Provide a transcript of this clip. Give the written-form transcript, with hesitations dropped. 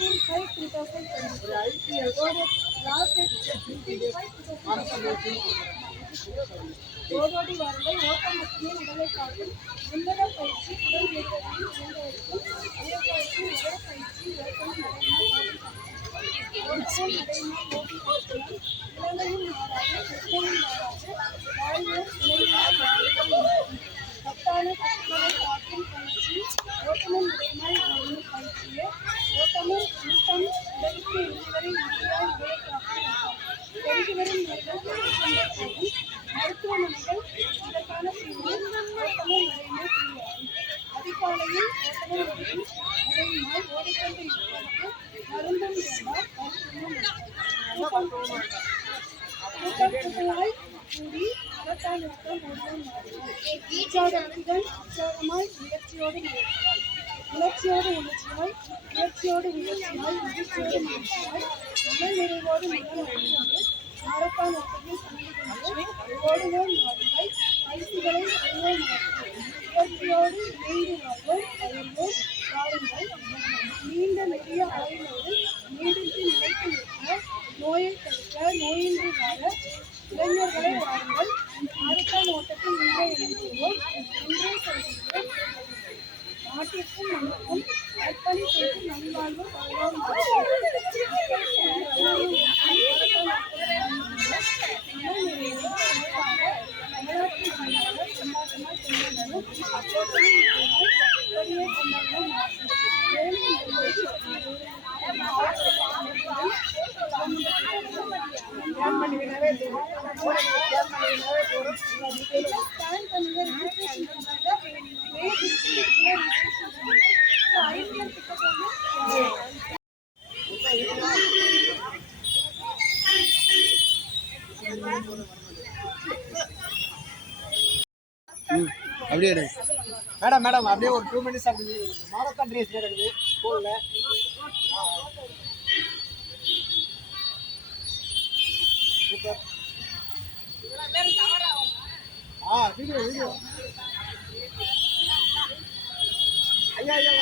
2023 ஒரு ராக்கெட் 2025 ஓடோடி வாருங்கள். ஓட்டம் மட்டுமே உடலை காக்கும். உன்னத பயிற்சி உடல் முழுவதையும் இணைந்தவருக்கும் உடற்பயிற்சி உடற்பயிற்சி ஓட்டம் நடைமுறை ஓட்டம் இளமையும் மாறாது வெப்பமும் மாறாது வாழ்வோம் இளைஞர் கட்டான கட்டுகளை காக்கும் பயிற்சி ஓட்டமும் உடையமாய் வாழ்வும் பயிற்சியே ஓட்டமும் ஊட்டம் உடலுக்கு இறுதிவரை உறுதியாய் உடைய காக்கும் பெருகிவரும் நோய்கள் கொண்டே போகும் மருத்துவமனைகள் இதற்கான தீர்வு ஓட்டமும் உடையமை தீர்வாகும். அதிகாலையில் ஓட்டமும் உடையும் உடையுமாய் ஓடிக்கொண்டு இருப்பதற்கு மருந்தும் வேண்டாம் மருத்துவமும் கூட்டமாய் கூடி அகத்தால் ஓட்டம் ஓடுவோம் உற்சாகத்துடன் உற்சாகமாய் முயற்சியோடு முயற்சியாய் உணர்ச்சியோடு உணர்ச்சியாய் முயற்சியோடு முயற்சியாய் மகிழ்ச்சியோடு மகிழ்ச்சியாய் மன நிறைவோடு மனம் அழிவோடு மாரத்தான் ஓட்டத்தில் கலந்து கொண்டு ஓடுவோம் வாருங்கள். பயிற்சிகளை அறிவோம் இயற்கையோடு இணைந்து வாழ்வோம் பயிர்வோம் வாருங்கள். நீண்ட நெடிய ஆயுளோடு நீடித்து நிலைத்து நிற்க நோயை தடுக்க நோயின்றி வாழ இளைஞர்களை வாருங்கள். மாரத்தான் ஓட்டத்தில் இன்றே இணைந்துள்ளோம். இன்றே செல்கிறோம். நாட்டிற்கும் நமக்கும் அர்ப்பணி செய்து நல்வாழ்வு பகவான் அப்படியே மேடம் மேடம் அப்படியே ஒரு 2 மினிட்ஸ் அப்படி மாரத்தான் ரேஸ் நடக்குது ஸ்கூல்ல. சூப்பர். வீடியோ வீடியோ ஐயா ஐயா